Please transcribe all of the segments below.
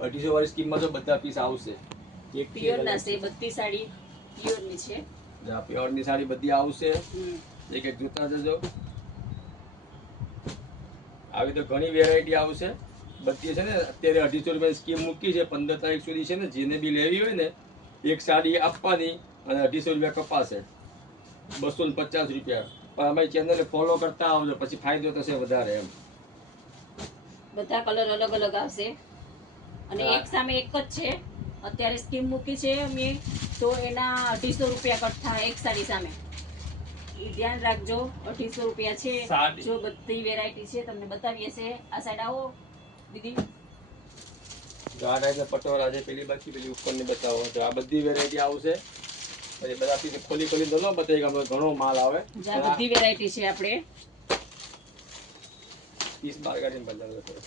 250 વાળી સ્કીમમાં તો બધા પીસ આવશે. એક પ્યોર ના છે, બધી સાડી પ્યોર ની છે. જા પ્યોર ની સાડી બધી આવશે. એક એક જોતા જજો. આવી તો ઘણી વેરાયટી આવશે. બધી છે ને અત્યારે 250 રૂપિયા સ્કીમ મૂકી છે 15 તારીખ સુધી છે ને. જેને બી લેવી હોય ને એક સાડી આપવાની અને 250 રૂપિયા કપાશે. 250 રૂપિયા. પણ અમારી ચેનલને ફોલો કરતા આવજો, પછી ફાયદો થશે વધારે એમ. બધા કલર અલગ અલગ આવશે અને એક સામે એક જ છે. અત્યારે સ્કીમ મૂકી છે અમે તો એના 250 રૂપિયા કટ થાય એક સાડી સામે. એ ધ્યાન રાખજો. 250 રૂપિયા છે. જો બધી વેરાયટી છે તમને બતાવીએ છે. આ સાઈડ આવો દીદી. આ ટાઈપના પટોળા છે. પેલી બાકી પેલી ઉપરની બતાવો. તો આ બધી વેરાયટી આવશે. પછી બધા પીસ ખોલી ખોલી દો બતાવી કે ઘણો માલ આવે. આ બધી વેરાયટી છે. આપણે પીસ બાર કાઢીને બતાવો.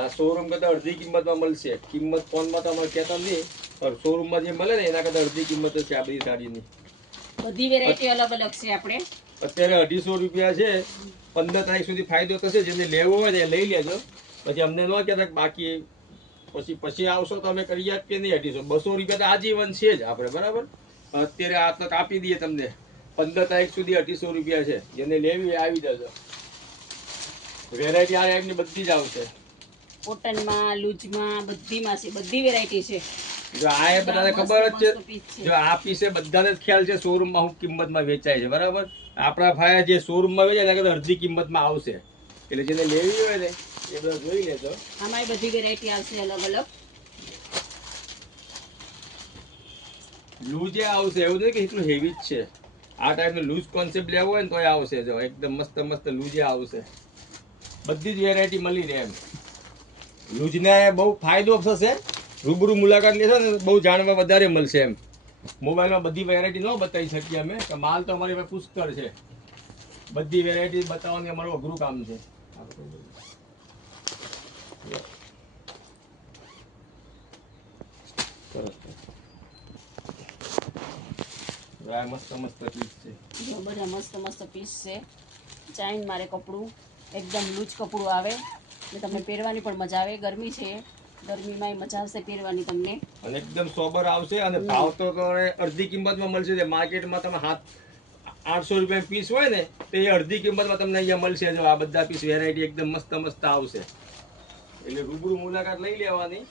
આ શોરૂમ કરતા અડધી કિંમતમાં મળશે. કિંમત ફોનમાં તો અમારે કહેતા નહીં, પણ શોરૂમમાં જે મળે ને એના કરતા અડધી કિંમત છે આ બધી સાડીની. બધી વેરાયટી અલગ અલગ છે. આપણે અત્યારે 250 રૂપિયા છે. 15 તારીખ સુધી ફાયદો થશે. જેને લેવો હોય ને એ લઈ લેજો. પછી અમને ન કહેતા બાકી પછી આવશો તો અમે કરી આપીએ નહીં. 250 રૂપિયા તો આજીવન છે જ આપણે, બરાબર. અત્યારે આ તો કાપી દઈએ તમને. 15 તારીખ સુધી 250 રૂપિયા છે. જેને લેવી એ આવી જજો. વેરાયટી આ ટાઈપની બધી જ આવશે. કોટનમાં, લૂઝમાં, બધીમાં છે. બધી વેરાયટી છે. જો આ એ બધાને ખબર જ છે. જો આ પીસે બધાને જ ખ્યાલ છે શોરૂમમાં શું કિંમતમાં વેચાય છે, બરાબર. આપણા ભાઈ જે શોરૂમમાં વેચાય એના કરતા અડધી કિંમતમાં આવશે. એટલે જેને લેવી હોય ને એ બધા જોઈ લેજો. આમાં બધી વેરાયટી આવશે અલગ અલગ. લૂઝ આવશે, એવું નહીં કે એટલું હેવી જ છે. આ ટાઈપનો લૂઝ કોન્સેપ્ટ લેવો હોય ને તોય આવશે. જો એકદમ મસ્ત મસ્ત લૂઝ આવશે. બધી જ વેરાયટી મળી રહે એમ. લૂઝને બહુ ફાયદો થશે. રૂબરૂ મુલાકાત લેશો ને બહુ જાણવા વધારે મળશે એમ. મોબાઈલમાં બધી વેરાયટી ન બતાવી શકીએ અમે, કે માલ તો અમારી પાસે પુષ્કળ છે. બધી વેરાયટી બતાવવાની અમારું અઘરું કામ છે. મસ્ત મસ્ત પીસ છે. જો બધા મસ્ત મસ્ત પીસ છે. ચાઇન મારે કપડું એકદમ લૂઝ કપડું આવે એટલે તમને પહેરવાની પણ મજા આવે. ગરમી છે, ગરમીમાં મજા આવશે પહેરવાની તમને. અને એકદમ સોબર આવશે. અને ભાવ તો અડધી કિંમતમાં મળશે. માર્કેટમાં તમે 800 રૂપિયા પીસ હોય ને તો એ અડધી કિંમતમાં તમને અહીંયા મળશે. જો આ બધા પીસ વેરાયટી એકદમ મસ્ત મસ્ત આવશે. એટલે રૂબરૂ મુલાકાત લઈ લેવાની.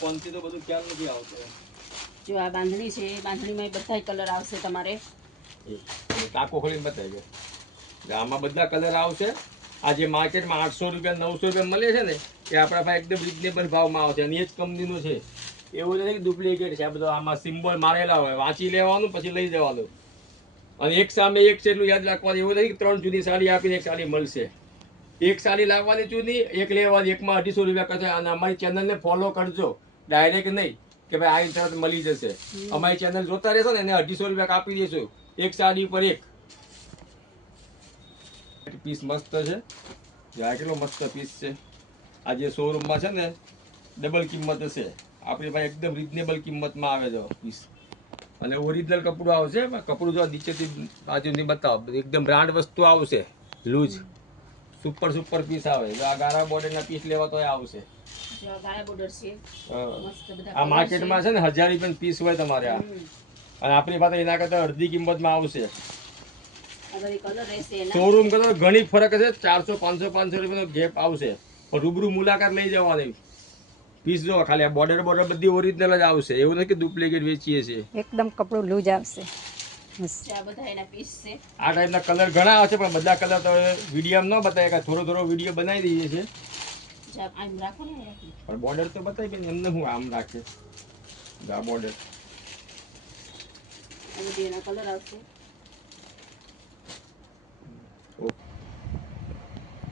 ફોનથી તો બધું ખ્યાલ નથી આવતો. જો આ બાંધણી છે. બાંધણીમાં બધા કલર આવશે તમારે. ટાંકો ખોલીને બતાવી દો. આમાં બધા કલર આવશે. આ જે માર્કેટમાં 800 રૂપિયા 900 રૂપિયા મળે છે ને એ આપણા પાસે એકદમ રિઝનેબલ ભાવમાં આવશે. અને એ જ કંપનીનું છે. એવું નથી કે ડુપ્લિકેટ છે. આ બધું આમાં સિમ્બોલ મારેલા હોય. વાંચી લેવાનું પછી લઈ જવાનું. અને એક સામે એક છે એટલું યાદ રાખવાનું. એવું નથી કે 3 જુદી સાડી આપીને એક સાડી મળશે. એક સાડી લાવવાની જુદી, એક લેવાની. એકમાં 250 રૂપિયા કરશે. અને અમારી ચેનલને ફોલો કરજો. ડાયરેક્ટ નહીં કે ભાઈ આ તરત મળી જશે. અમારી ચેનલ જોતા રહેશો ને એને 250 રૂપિયા કાપી દઈશું એક સાડી ઉપર એક. પીસ મસ્ત છે. આ કેટલો મસ્ત પીસ છે. આ જે શોરૂમમાં છે ને ડબલ કિંમત હશે. આપણી પાસે એકદમ રિઝનેબલ કિંમતમાં આવે છે પીસ. અને ઓરિજિનલ કપડું આવશે. કપડું જો નીચેથી બાજુની બતાવો. એકદમ બ્રાન્ડ વસ્તુ આવશે. લૂઝ સુપર પીસ આવે. જો આ ગારા બોર્ડરના પીસ લેવા તો આવશે. આ માર્કેટમાં છે ને 1000 રૂપિયા પીસ હોય તમારે આ. અને આપણી પાસે એના કરતા અડધી કિંમતમાં આવશે. શોરૂમ કરતા ઘણી ફરક છે. 400 500 રૂપિયાનો ગેપ આવશે. પણ રૂબરૂ મુલાકાત લઈ જવાની. પીસ જો ખાલી આ બોર્ડર બધી ઓરિજિનલ જ આવશે. એવું નથી કે ડુપ્લિકેટ વેચીએ છીએ. એકદમ કપડું લૂઝ આવશે. આ બધા એના પીસ છે. આ ટાઈપના કલર ઘણા આવશે પણ બધા કલર તો વિડીયોમાં ન બતાવે. થોડો વિડીયો બનાવી દઈએ છીએ. પણ બોર્ડર તો બતાવી કે એમને હું આમ રાખે. આ બોર્ડર એના કલર આવશે.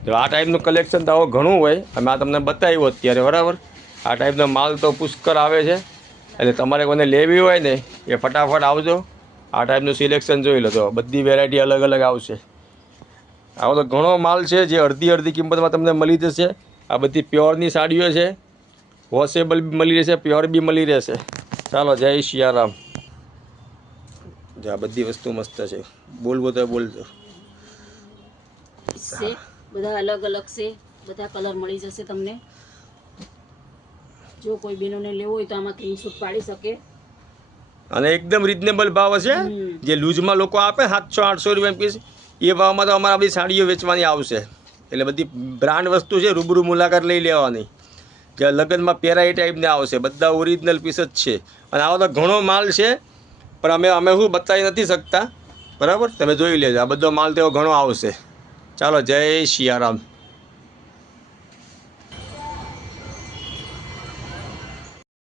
તો આ ટાઈપનું કલેક્શન તો ઘણું હોય. અમે આ તમને બતાવ્યું અત્યારે, બરાબર. આ ટાઈપનો માલ તો પુષ્કળ આવે છે. એટલે તમારે કોઈને લેવી હોય ને એ ફટાફટ આવજો. આ ટાઈપનું સિલેક્શન જોઈ લો. તો બધી વેરાયટી અલગ અલગ આવશે. આવો તો ઘણો માલ છે જે અડધી કિંમતમાં તમને મળી જશે. આ બધી પ્યોરની સાડીઓ છે. વોશેબલ બી મળી રહેશે, પ્યોર બી મળી રહેશે. ચાલો, જય સિયારામ. જો આ બધી વસ્તુ મસ્ત છે. બોલવો તો બોલજો. બધા અલગ અલગ છે. બધા કલર મળી જશે તમને. જો કોઈ બહેનોને લેવો હોય તો આમાં સ્ક્રીનશોટ પાડી શકે. અને એકદમ રિઝનેબલ ભાવ હશે. જે લૂઝમાં લોકો આપે 700-800 રૂપિયા પીસ, એ ભાવમાં તો અમારે બધી સાડીઓ વેચવાની આવશે. એટલે બધી બ્રાન્ડ વસ્તુ છે, રૂબરૂ મુલાકાત લઈ લેવાની. જે લગ્નમાં પહેરાય એ ટાઈપને આવશે, બધા ઓરિજિનલ પીસ જ છે. અને આવો તો ઘણો માલ છે, પણ અમે શું બતાવી નથી શકતા. બરાબર, તમે જોઈ લેજો, આ બધો માલ તેવો ઘણો આવશે. ચાલો, જય સિયારામ.